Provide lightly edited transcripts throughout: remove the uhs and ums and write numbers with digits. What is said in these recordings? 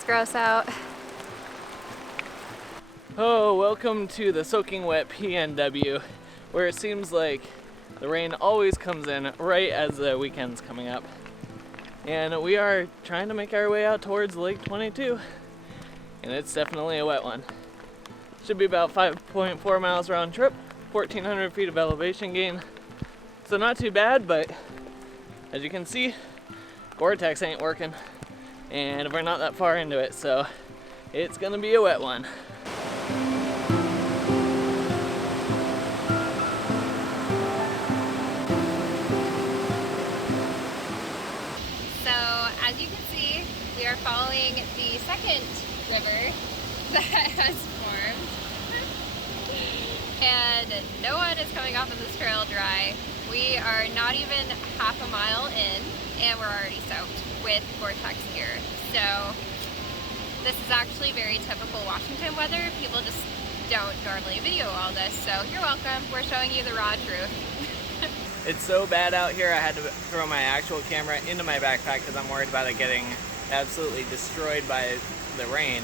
it's gross out. Oh, welcome to the soaking wet PNW, where it seems like the rain always comes in right as the weekend's coming up. And we are trying to make our way out towards Lake 22, and it's definitely a wet one. Should be about 5.4 miles round trip, 1,400 feet of elevation gain. So not too bad, but as you can see, Gore-Tex ain't working, and we're not that far into it, so it's gonna be a wet one. As you can see, we are following the second river that has formed, and no one is coming off of this trail dry. We are not even half a mile in, and we're already soaked with Gore-Tex gear. So this is actually very typical Washington weather. People just don't normally video all this, so you're welcome. We're showing you the raw truth. It's so bad out here, I had to throw my actual camera into my backpack because I'm worried about it getting absolutely destroyed by the rain.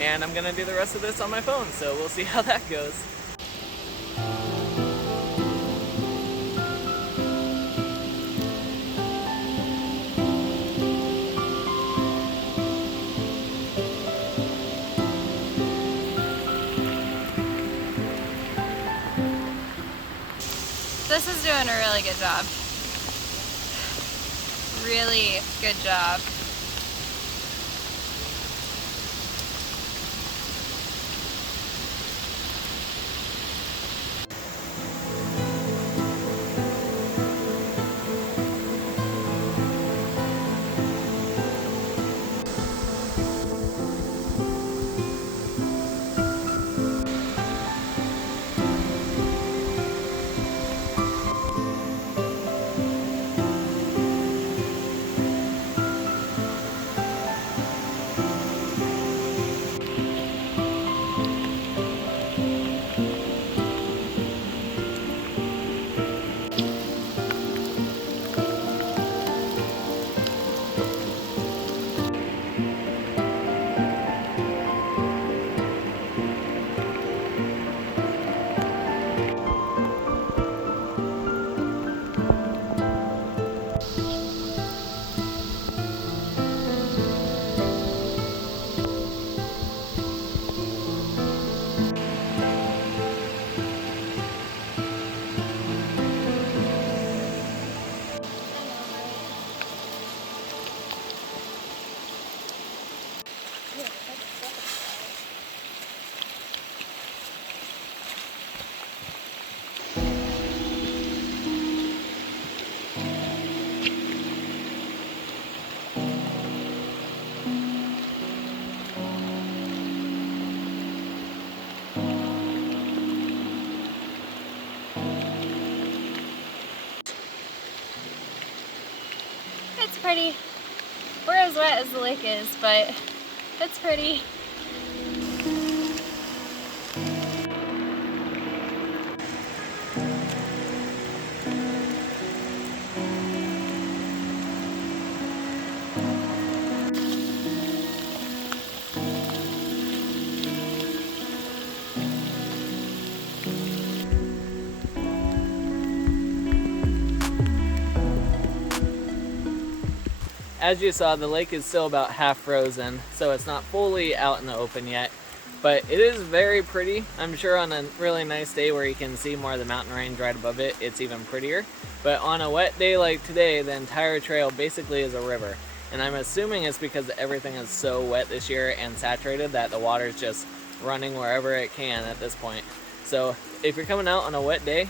And I'm gonna do the rest of this on my phone, so we'll see how that goes. This is doing a really good job. Really good job. It's pretty. We're as wet as the lake is, but it's pretty. As you saw, the lake is still about half frozen, so it's not fully out in the open yet, but it is very pretty. I'm sure on a really nice day where you can see more of the mountain range right above it, it's even prettier. But on a wet day like today, the entire trail basically is a river. And I'm assuming it's because everything is so wet this year and saturated that the water's just running wherever it can at this point. So if you're coming out on a wet day,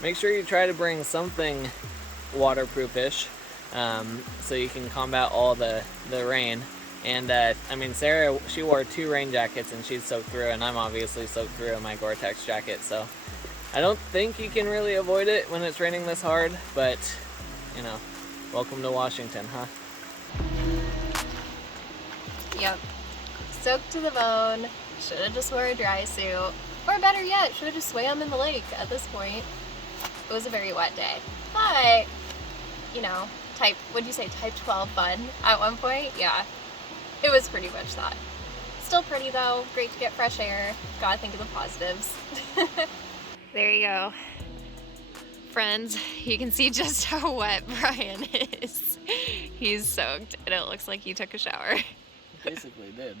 make sure you try to bring something waterproof-ish, so you can combat all the rain. And I mean, Sarah, she wore 2 rain jackets and she's soaked through, and I'm obviously soaked through in my Gore-Tex jacket, so I don't think you can really avoid it when it's raining this hard, but you know, welcome to Washington, huh? Yep. Soaked to the bone. Should have just wore a dry suit. Or better yet, should have just swam in the lake at this point. It was a very wet day. But, you know, type 12 fun at one point? Yeah. It was pretty much that. Still pretty though, great to get fresh air. Gotta think of the positives. There you go. Friends, you can see just how wet Brian is. He's soaked and it looks like he took a shower. Basically did.